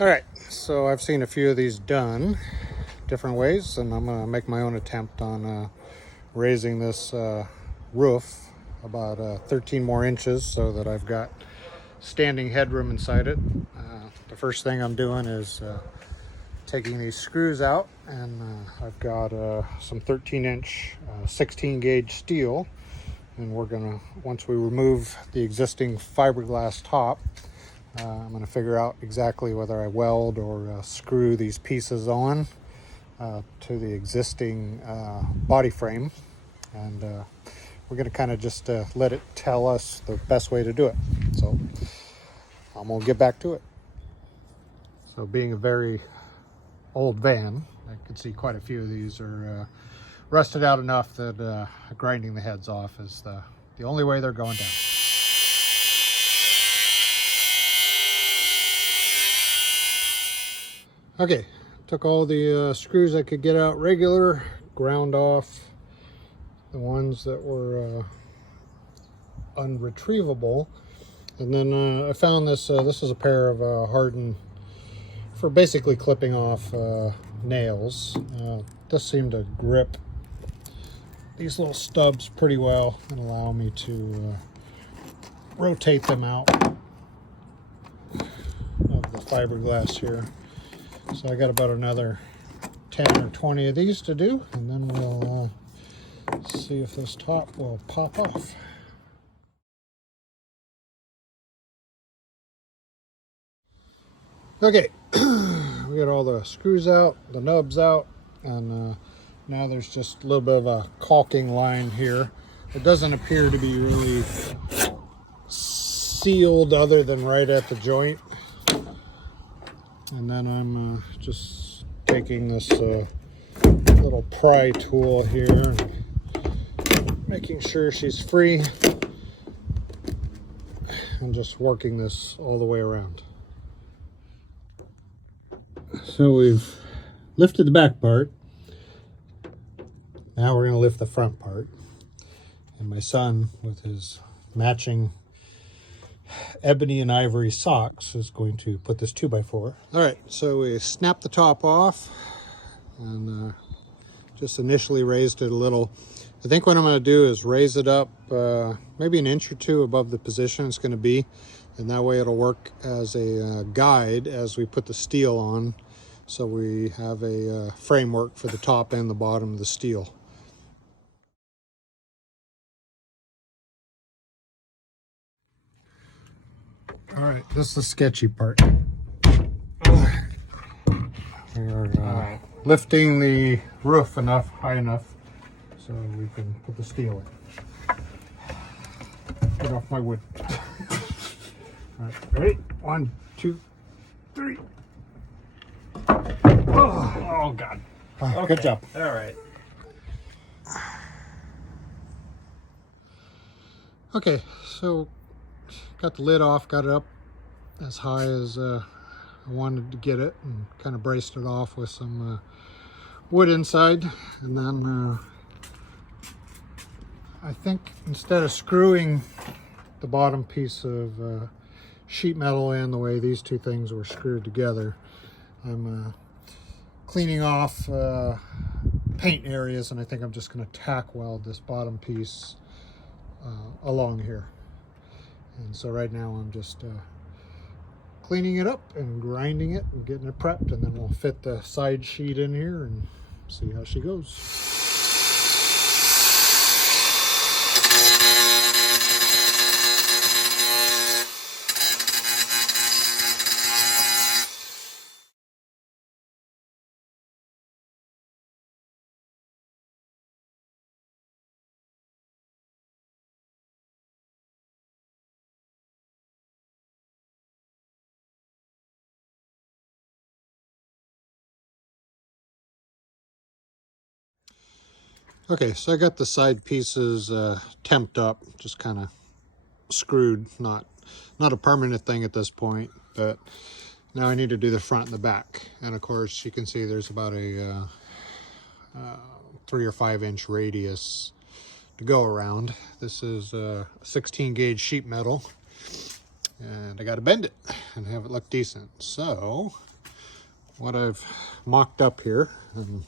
All right, so I've seen a few of these done different ways, and I'm gonna make my own attempt on raising this roof about 13 more inches so that I've got standing headroom inside it. The first thing I'm doing is taking these screws out, and I've got some 13-inch 16 gauge steel, and we're gonna, once we remove the existing fiberglass top, I'm going to figure out exactly whether I weld or screw these pieces on to the existing body frame, and we're going to kind of just let it tell us the best way to do it. So I'm going to get back to it. So being a very old van, I can see quite a few of these are rusted out enough that grinding the heads off is the only way they're going down. Okay, took all the screws I could get out regular, ground off the ones that were unretrievable, and then I found this. This is a pair of hardened for basically clipping off nails. This seemed to grip these little stubs pretty well and allow me to rotate them out of the fiberglass here. So I got about another 10 or 20 of these to do, and then we'll see if this top will pop off. Okay, we got all the screws out, the nubs out, and now there's just a little bit of a caulking line here. It doesn't appear to be really sealed other than right at the joint. And then I'm just taking this little pry tool here and making sure she's free and just working this all the way around. So we've lifted the back part. Now we're going to lift the front part. And my son, with his matching ebony and ivory socks, is going to put this 2x4. All right, so we snapped the top off and just initially raised it a little. I think what I'm going to do is raise it up maybe an inch or two above the position it's going to be, and that way it'll work as a guide as we put the steel on, so we have a framework for the top and the bottom of the steel. All right, this is the sketchy part. We are lifting the roof high enough so we can put the steel in. Get off my wood. All right, ready? 1, 2, 3. Oh God. Okay. Good job. All right. Okay, so got the lid off, got it up as high as I wanted to get it, and kind of braced it off with some wood inside. And then I think instead of screwing the bottom piece of sheet metal in the way these two things were screwed together, I'm cleaning off paint areas, and I think I'm just going to tack weld this bottom piece along here. And so right now I'm just cleaning it up and grinding it and getting it prepped, and then we'll fit the side sheet in here and see how she goes. Okay, so I got the side pieces temped up, just kind of screwed, not a permanent thing at this point, but now I need to do the front and the back. And of course you can see there's about a 3 or 5 inch radius to go around. This is 16 gauge sheet metal, and I got to bend it and have it look decent. So what I've mocked up here, and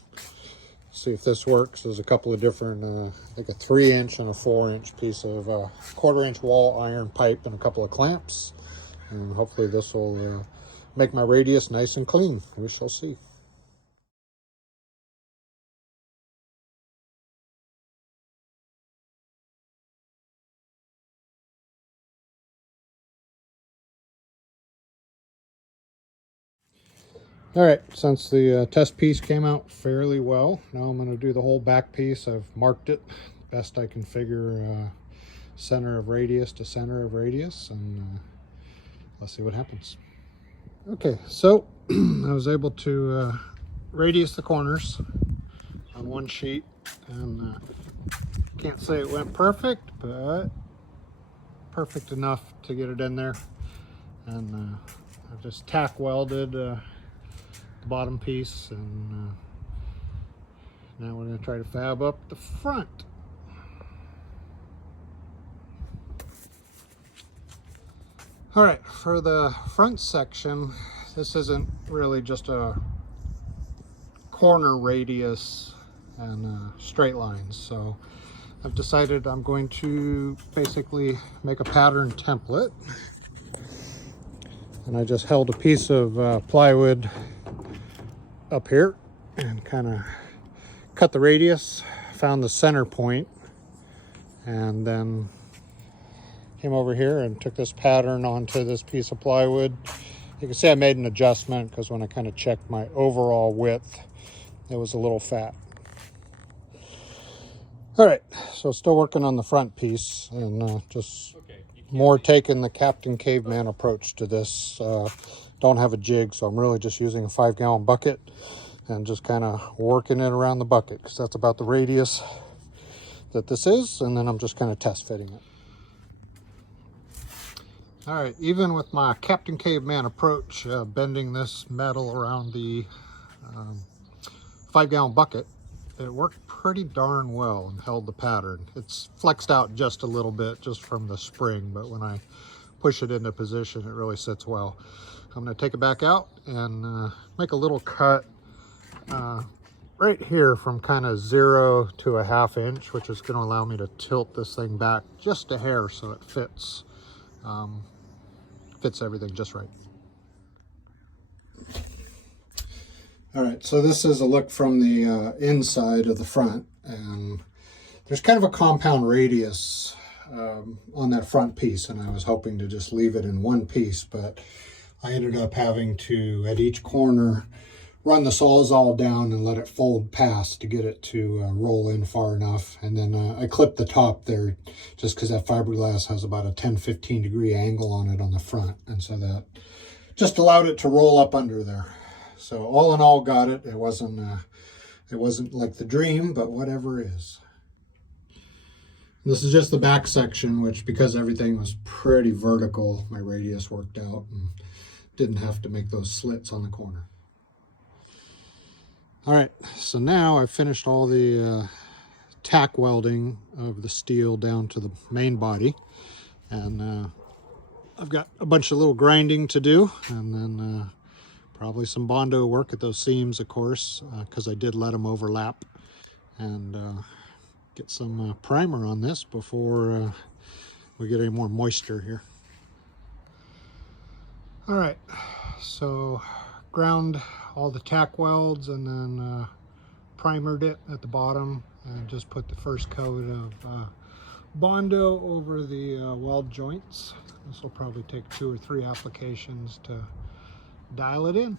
see if this works, is a couple of different, like a 3-inch and a 4-inch piece of 1/4-inch wall iron pipe and a couple of clamps, and hopefully this will make my radius nice and clean. We shall see. All right, since the test piece came out fairly well, now I'm going to do the whole back piece. I've marked it best I can figure, center of radius to center of radius, and let's see what happens. Okay, so I was able to radius the corners on one sheet, and can't say it went perfect, but perfect enough to get it in there. And I've just tack welded the bottom piece, and now we're going to try to fab up the front. All right, for the front section, this isn't really just a corner radius and straight lines, so I've decided I'm going to basically make a pattern template. And I just held a piece of plywood up here and kind of cut the radius, found the center point, and then came over here and took this pattern onto this piece of plywood. You can see I made an adjustment because when I kind of checked my overall width, it was a little fat. All right, so still working on the front piece, and just more taking the Captain Caveman approach to this. Don't have a jig, so I'm really just using a 5-gallon bucket and just kind of working it around the bucket, because that's about the radius that this is, and then I'm just kind of test fitting it. All right, even with my Captain Caveman approach, bending this metal around the 5-gallon bucket, it worked pretty darn well and held the pattern. It's flexed out just a little bit just from the spring, but when I push it into position, it really sits well. I'm going to take it back out and make a little cut right here from kind of 0 to 1/2 inch, which is going to allow me to tilt this thing back just a hair so it fits everything just right. All right, so this is a look from the inside of the front, and there's kind of a compound radius on that front piece, and I was hoping to just leave it in one piece, but I ended up having to, at each corner, run the Sawzall down and let it fold past to get it to roll in far enough. And then I clipped the top there just because that fiberglass has about a 10-15 degree angle on it on the front, and so that just allowed it to roll up under there. So all in all, got it. It wasn't like the dream, but whatever is. This is just the back section, which, because everything was pretty vertical, my radius worked out and didn't have to make those slits on the corner. All right, so now I've finished all the tack welding of the steel down to the main body, and I've got a bunch of little grinding to do, and then probably some Bondo work at those seams, of course, because I did let them overlap, and get some primer on this before we get any more moisture here. All right, so ground all the tack welds and then primered it at the bottom, and just put the first coat of Bondo over the weld joints. This will probably take 2 or 3 applications to dial it in.